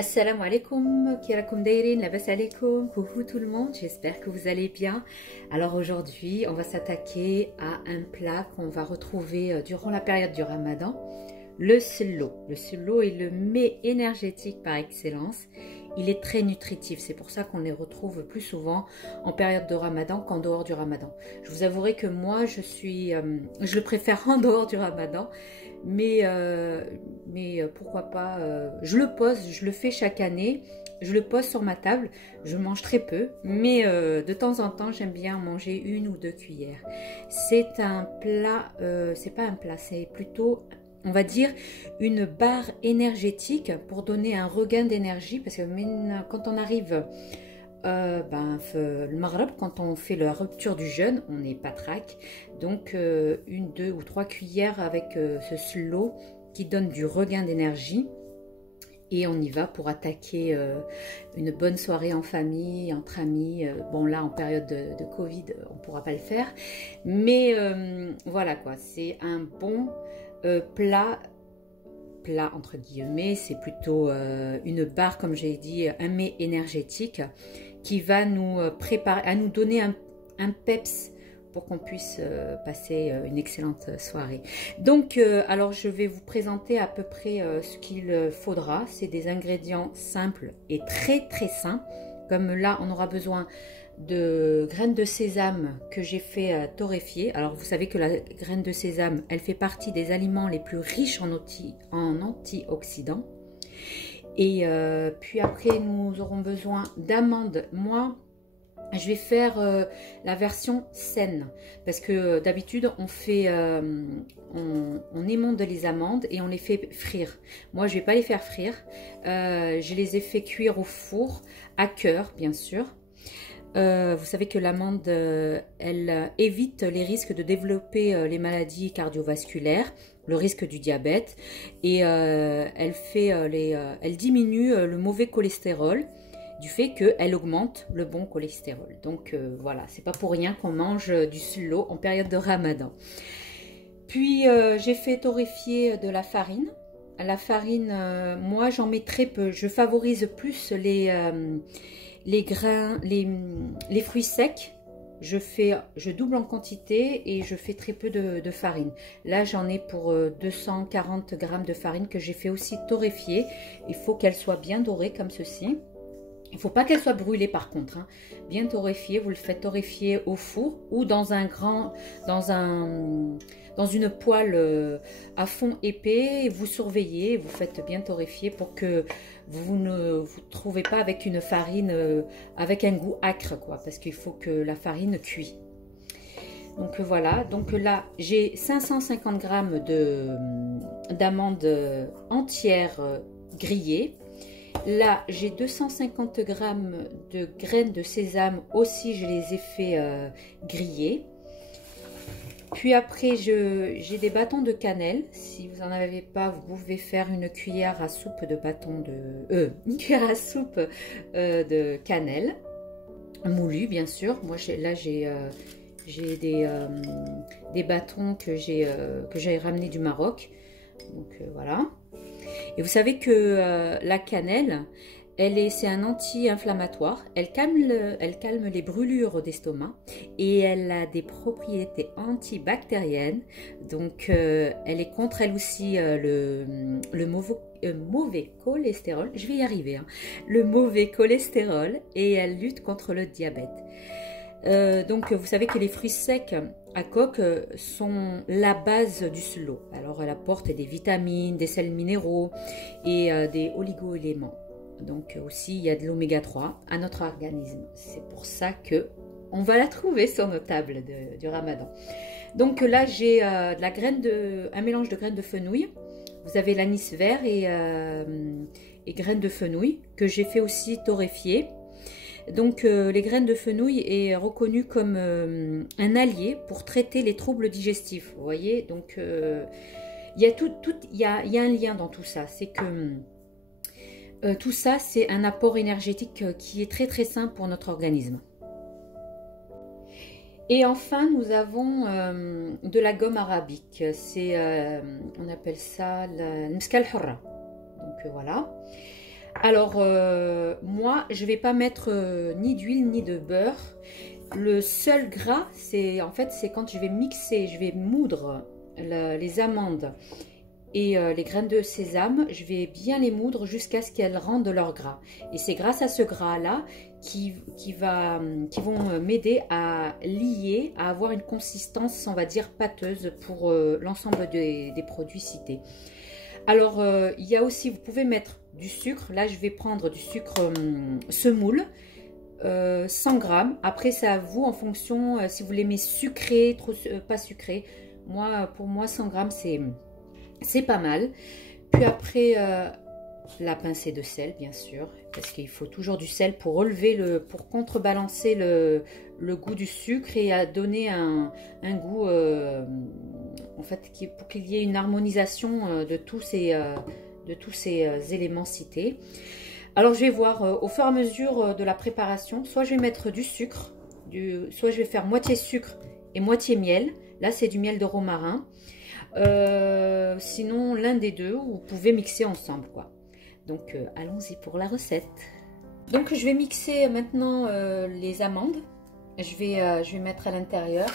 Assalamu alaikum, kirakum dairin, labas alaikum, coucou tout le monde, j'espère que vous allez bien. Alors aujourd'hui, on va s'attaquer à un plat qu'on va retrouver durant la période du Ramadan, le sello. Le sello est le mets énergétique par excellence. Il est très nutritif, c'est pour ça qu'on les retrouve plus souvent en période de Ramadan qu'en dehors du Ramadan. Je vous avouerai que moi, je le préfère en dehors du Ramadan. Mais pourquoi pas, je le pose, je le fais chaque année, je le pose sur ma table, je mange très peu, mais de temps en temps j'aime bien manger 1 ou 2 cuillères. C'est un plat, c'est pas un plat, c'est plutôt, on va dire, une barre énergétique pour donner un regain d'énergie, parce que quand on arrive le Maghreb, quand on fait la rupture du jeûne, on est patraque, donc 1, 2 ou 3 cuillères avec ce slow qui donne du regain d'énergie. Et on y va pour attaquer une bonne soirée en famille, entre amis. Bon là, en période de Covid, on ne pourra pas le faire. Mais voilà quoi, c'est un bon plat entre guillemets. C'est plutôt une barre, comme j'ai dit, un mets énergétique qui va nous préparer, à nous donner un peps pour qu'on puisse passer une excellente soirée. Donc, alors je vais vous présenter à peu près ce qu'il faudra. C'est des ingrédients simples et très très sains. Comme là, on aura besoin de graines de sésame que j'ai fait torréfier. Alors, vous savez que la graine de sésame, elle fait partie des aliments les plus riches en antioxydants. Et puis après, nous aurons besoin d'amandes. Moi, je vais faire la version saine, parce que d'habitude on fait, on émonde les amandes et on les fait frire. Moi je vais pas les faire frire, je les ai fait cuire au four à cœur bien sûr. Vous savez que l'amande, elle évite les risques de développer les maladies cardiovasculaires, le risque du diabète, et elle diminue le mauvais cholestérol, du fait qu'elle augmente le bon cholestérol. Donc voilà, c'est pas pour rien qu'on mange du slow en période de Ramadan. Puis j'ai fait torréfier de la farine. La farine, moi j'en mets très peu. Je favorise plus les grains, les fruits secs. Je double en quantité et je fais très peu de farine. Là j'en ai pour 240 g de farine que j'ai fait aussi torréfier. Il faut qu'elle soit bien dorée comme ceci. Il ne faut pas qu'elle soit brûlée par contre, hein. Bien torréfiée, vous le faites torréfier au four ou dans une poêle à fond épais. Vous surveillez, vous faites bien torréfier pour que vous ne vous trouvez pas avec une farine avec un goût acre, quoi, parce qu'il faut que la farine cuise. Donc voilà, donc là j'ai 550 g d'amandes entières grillées. Là, j'ai 250 g de graines de sésame aussi, je les ai fait griller. Puis après, j'ai des bâtons de cannelle. Si vous n'en avez pas, vous pouvez faire une cuillère à soupe de une cuillère à soupe de cannelle moulue, bien sûr. Moi, là, j'ai des bâtons que j'ai ramenés du Maroc. Donc voilà. Et vous savez que la cannelle, c'est un anti-inflammatoire. Elle calme les brûlures d'estomac et elle a des propriétés antibactériennes. Donc, elle est contre elle aussi le mauvais cholestérol. Je vais y arriver, hein. Le mauvais cholestérol, et elle lutte contre le diabète. Donc vous savez que les fruits secs à coque sont la base du slow. Alors elle apporte des vitamines, des sels minéraux et des oligo-éléments. Donc aussi il y a de l'oméga 3 à notre organisme. C'est pour ça que on va la trouver sur nos tables du Ramadan. Donc là j'ai un mélange de graines de fenouil. Vous avez l'anis vert et graines de fenouil que j'ai fait aussi torréfier. Donc les graines de fenouil est reconnu comme un allié pour traiter les troubles digestifs. Vous voyez, donc il y a un lien dans tout ça. C'est que tout ça, c'est un apport énergétique qui est très très sain pour notre organisme. Et enfin, nous avons de la gomme arabique. On appelle ça la mskal hurra. Donc voilà. Alors, moi, je vais pas mettre ni d'huile ni de beurre. Le seul gras, c'est en fait, c'est quand je vais mixer, je vais moudre les amandes et les graines de sésame, je vais bien les moudre jusqu'à ce qu'elles rendent leur gras. Et c'est grâce à ce gras-là qui vont m'aider à lier, à avoir une consistance, on va dire, pâteuse pour l'ensemble des produits cités. Alors, il y a aussi, vous pouvez mettre du sucre. Là, je vais prendre du sucre semoule, 100 grammes. Après, c'est à vous en fonction si vous l'aimez sucré, trop pas sucré. Pour moi, 100 grammes, c'est pas mal. Puis après, la pincée de sel, bien sûr, parce qu'il faut toujours du sel pour relever pour contrebalancer le goût du sucre et à donner un goût, en fait, pour qu'il y ait une harmonisation de tous ces éléments cités. Alors, je vais voir au fur et à mesure de la préparation, soit je vais mettre du sucre, soit je vais faire moitié sucre et moitié miel. Là, c'est du miel de romarin. Sinon, l'un des deux, vous pouvez mixer ensemble, quoi. Donc, allons-y pour la recette. Donc, je vais mixer maintenant les amandes. Je vais mettre à l'intérieur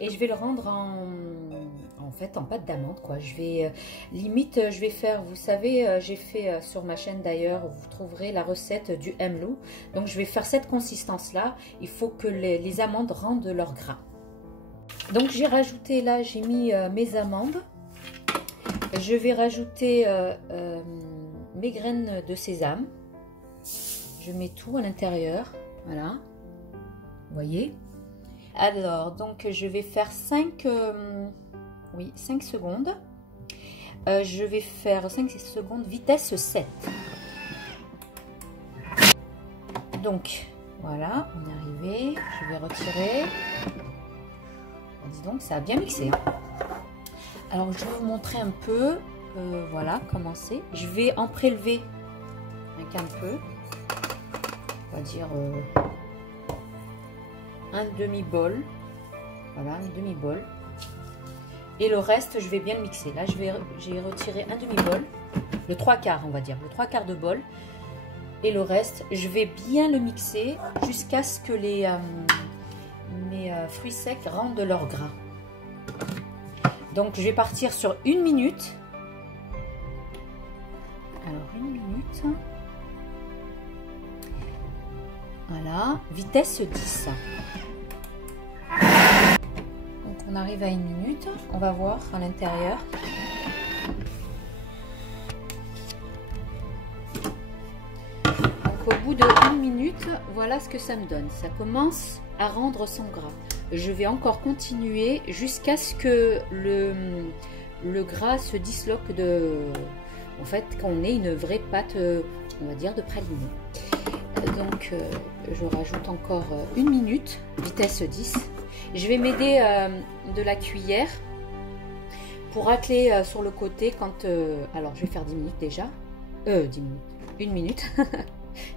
et je vais le rendre en fait en pâte d'amande, quoi. Je vais limite, je vais faire, vous savez, j'ai fait sur ma chaîne d'ailleurs, vous trouverez la recette du emlou. Donc, je vais faire cette consistance-là. Il faut que les amandes rendent leur gras. Donc, j'ai rajouté là, j'ai mis mes amandes. Je vais rajouter mes graines de sésame. Je mets tout à l'intérieur, voilà. Vous voyez? Alors, donc, je vais faire 5 secondes. Je vais faire 5 secondes vitesse 7. Donc, voilà, on est arrivé. Je vais retirer. Dis donc, ça a bien mixé. Alors, je vais vous montrer un peu. Voilà, comment c'est. Je vais en prélever un peu. On va dire un demi-bol. Voilà, un demi-bol. Et le reste, je vais bien le mixer. Là, j'ai retiré un demi-bol. Le 3/4, on va dire. Le 3/4 de bol. Et le reste, je vais bien le mixer jusqu'à ce que mes fruits secs rendent leur gras. Donc, je vais partir sur 1 minute. Alors, 1 minute. Voilà, vitesse 10. Donc, on arrive à 1 minute. On va voir à l'intérieur. Donc, au bout de 1 minute, voilà ce que ça me donne. Ça commence à rendre son gras. Je vais encore continuer jusqu'à ce que le gras se disloque en fait, qu'on ait une vraie pâte, on va dire, de praliné. Donc, je rajoute encore 1 minute, vitesse 10. Je vais m'aider de la cuillère pour racler sur le côté quand... alors, je vais faire 10 minutes déjà. 10 minutes. 1 minute.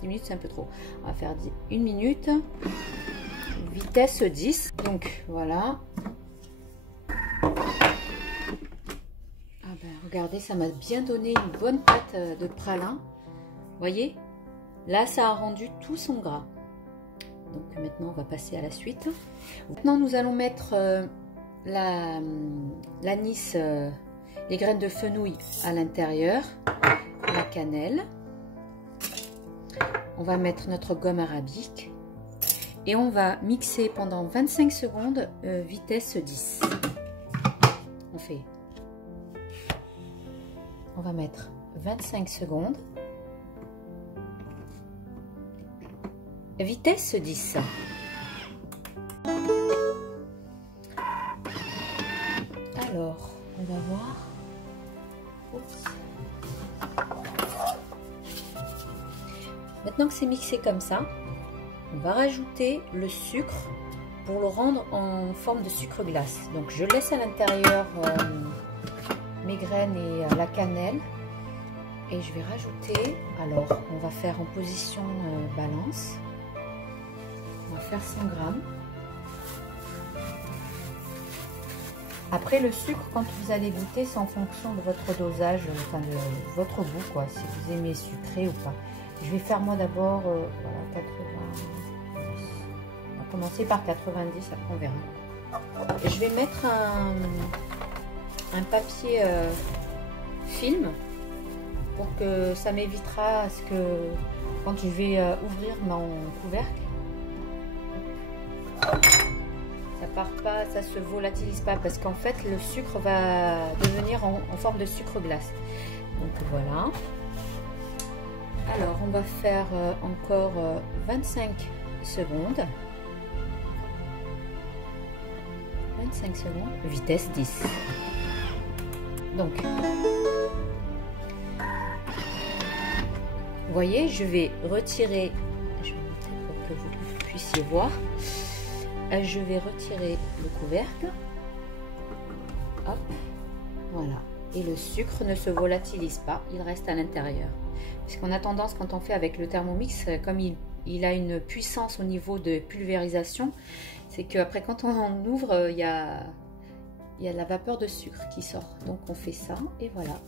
10 minutes, c'est un peu trop. On va faire 1 minute. Vitesse 10. Donc, voilà. Ah ben, regardez, ça m'a bien donné une bonne pâte de pralin. Vous voyez? Là, ça a rendu tout son gras. Donc, maintenant, on va passer à la suite. Maintenant, nous allons mettre l'anis, les graines de fenouil à l'intérieur, la cannelle. On va mettre notre gomme arabique et on va mixer pendant 25 secondes, vitesse 10. On va mettre 25 secondes. Vitesse 10. Alors, on va voir. Oups. Maintenant que c'est mixé comme ça, on va rajouter le sucre pour le rendre en forme de sucre glace. Donc, je laisse à l'intérieur mes graines et la cannelle. Et je vais rajouter, alors, on va faire en position balance. On va faire 100 grammes. Après le sucre, quand vous allez goûter, c'est en fonction de votre dosage, enfin de votre goût quoi, si vous aimez sucré ou pas. Je vais faire moi d'abord, voilà, 90. On va commencer par 90, après on verra. Et je vais mettre un papier film pour que ça m'évitera à ce que quand je vais ouvrir mon couvercle, ça part pas, ça se volatilise pas parce qu'en fait le sucre va devenir en forme de sucre glace. Donc voilà. Alors on va faire encore 25 secondes. 25 secondes, vitesse 10. Donc, vous voyez, je vais retirer, je vais montrer pour que vous puissiez voir. Je vais retirer le couvercle. Hop, voilà. Et le sucre ne se volatilise pas, il reste à l'intérieur. Puisqu'on a tendance, quand on fait avec le Thermomix, comme il a une puissance au niveau de pulvérisation, c'est qu'après quand on ouvre, il y a la vapeur de sucre qui sort. Donc on fait ça et voilà.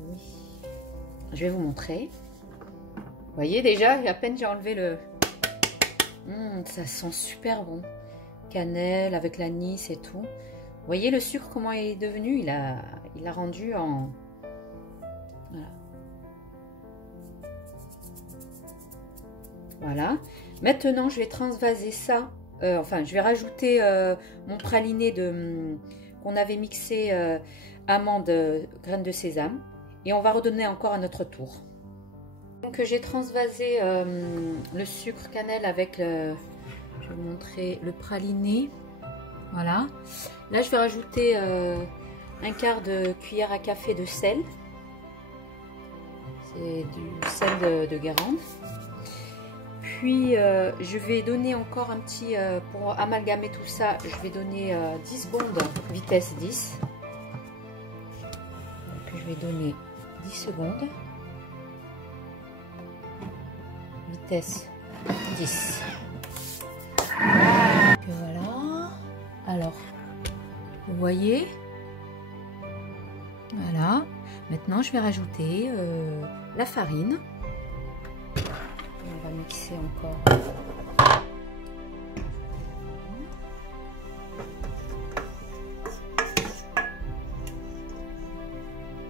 Oui. Je vais vous montrer. Vous voyez déjà, à peine j'ai enlevé le... ça sent super bon. Cannelle avec l'anis et tout. Vous voyez le sucre comment il est devenu? Il a rendu en... Voilà. Voilà. Maintenant, je vais transvaser ça. Enfin, je vais rajouter mon praliné qu'on avait mixé amandes, graines de sésame. Et on va redonner encore à notre tour. Donc, j'ai transvasé le sucre cannelle avec, je vais vous montrer, le praliné. Voilà. Là, je vais rajouter un quart de cuillère à café de sel. C'est du sel de Guérande. Puis je vais donner encore un petit, pour amalgamer tout ça, je vais donner 10 secondes, vitesse 10. Donc je vais donner 10 secondes, vitesse 10. Donc voilà, alors vous voyez, voilà, maintenant je vais rajouter la farine. On va mixer encore.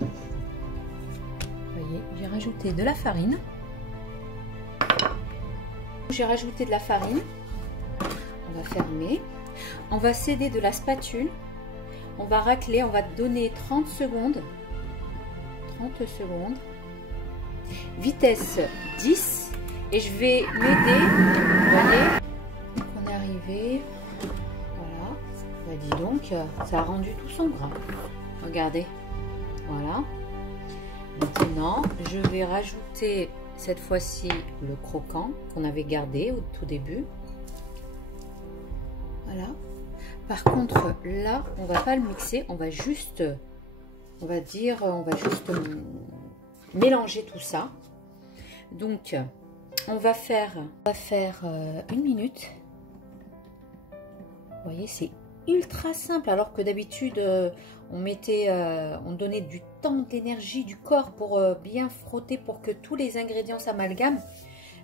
Vous voyez, j'ai rajouté de la farine. J'ai rajouté de la farine. On va fermer. On va s'aider de la spatule. On va racler. On va donner 30 secondes. 30 secondes. Vitesse 10. Et je vais m'aider, vous voyez, on est arrivé, voilà, bah dis donc, ça a rendu tout son gras, regardez, voilà. Maintenant, je vais rajouter cette fois-ci le croquant qu'on avait gardé au tout début, voilà. Par contre, là, on va pas le mixer, on va juste, on va juste mélanger tout ça, donc... On va faire 1 minute. Vous voyez, c'est ultra simple. Alors que d'habitude, on donnait du temps, de l'énergie du corps pour bien frotter pour que tous les ingrédients s'amalgament.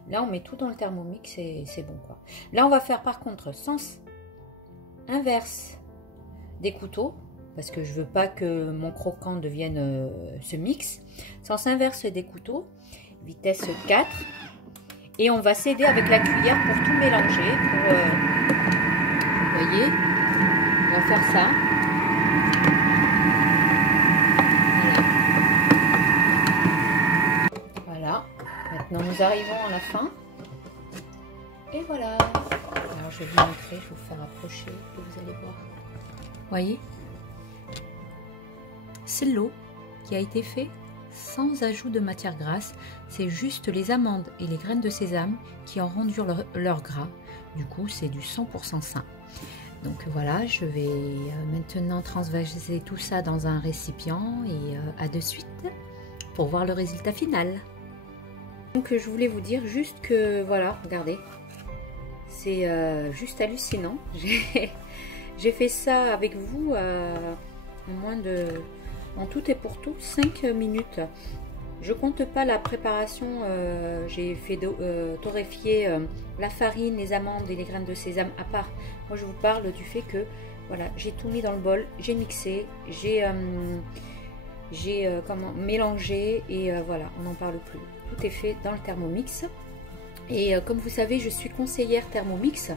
Là, on met tout dans le Thermomix et c'est bon quoi. Là, on va faire par contre sens inverse des couteaux parce que je veux pas que mon croquant devienne ce mix. Sens inverse des couteaux. Vitesse 4. Et on va s'aider avec la cuillère pour tout mélanger. Vous voyez, on va faire ça. Voilà. Voilà. Maintenant, nous arrivons à la fin. Et voilà. Alors, je vais vous montrer, je vais vous faire approcher et vous allez voir. Vous voyez, c'est l'eau qui a été fait sans ajout de matière grasse, c'est juste les amandes et les graines de sésame qui ont rendu leur gras. Du coup, c'est du 100% sain. Donc voilà, je vais maintenant transvaser tout ça dans un récipient et à de suite pour voir le résultat final. Donc je voulais vous dire juste que voilà, regardez, c'est juste hallucinant. J'ai fait ça avec vous en moins de, en tout et pour tout, 5 minutes. Je compte pas la préparation, j'ai fait torréfier la farine, les amandes et les graines de sésame à part. Moi je vous parle du fait que voilà, j'ai tout mis dans le bol, j'ai mixé, j'ai mélangé et voilà, on n'en parle plus. Tout est fait dans le Thermomix. Et comme vous savez, je suis conseillère Thermomix.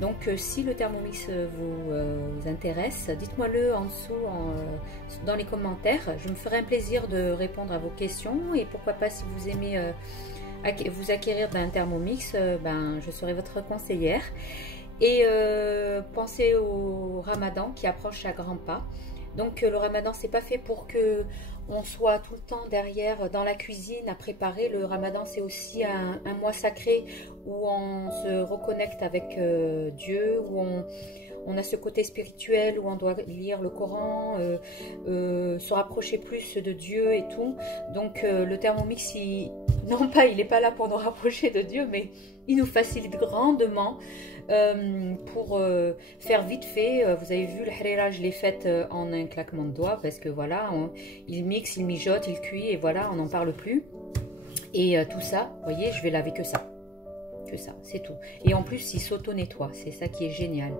Donc si le Thermomix vous intéresse, dites-moi-le en dessous dans les commentaires. Je me ferai un plaisir de répondre à vos questions. Et pourquoi pas, si vous aimez vous acquérir d'un Thermomix, ben, je serai votre conseillère. Et pensez au Ramadan qui approche à grands pas. Donc le Ramadan, c'est pas fait pour que on soit tout le temps derrière dans la cuisine à préparer. Le Ramadan, c'est aussi un mois sacré où on se reconnecte avec Dieu, où on a ce côté spirituel, où on doit lire le Coran, se rapprocher plus de Dieu et tout. Donc le Thermomix, il n'est pas là pour nous rapprocher de Dieu, mais il nous facilite grandement pour faire vite fait. Vous avez vu, le harira, je l'ai faite en un claquement de doigts parce que voilà, il mixe, il mijote, il cuit et voilà, on n'en parle plus. Et tout ça, vous voyez, je vais laver que ça. Que ça, c'est tout. Et en plus, il s'auto-nettoie, c'est ça qui est génial.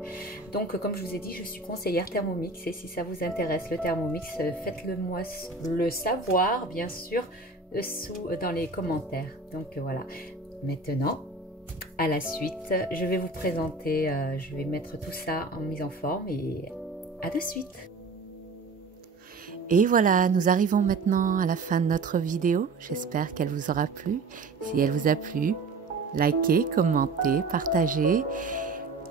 Donc, comme je vous ai dit, je suis conseillère Thermomix et si ça vous intéresse, le Thermomix, faites-le moi le savoir, bien sûr, dans les commentaires. Donc, voilà. Maintenant, à la suite, je vais vous présenter, je vais mettre tout ça en mise en forme et à de suite. Et voilà, nous arrivons maintenant à la fin de notre vidéo. J'espère qu'elle vous aura plu. Si elle vous a plu, likez, commentez, partagez.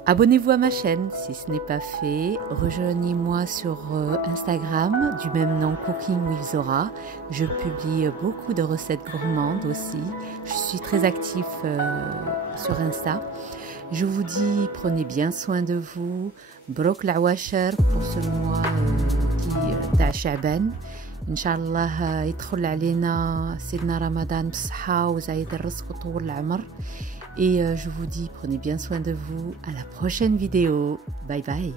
Abonnez-vous à ma chaîne si ce n'est pas fait. Rejoignez-moi sur Instagram du même nom, Cooking with Zora. Je publie beaucoup de recettes gourmandes aussi. Je suis très active sur Insta. Je vous dis, prenez bien soin de vous. Brok l'awasher pour ce mois qui t'a Sha'ban. Inch'Allah يدخل علينا سيدنا رمضان بصحة وزايد الرزق وطول العمر. Et je vous dis, prenez bien soin de vous. À la prochaine vidéo. Bye bye.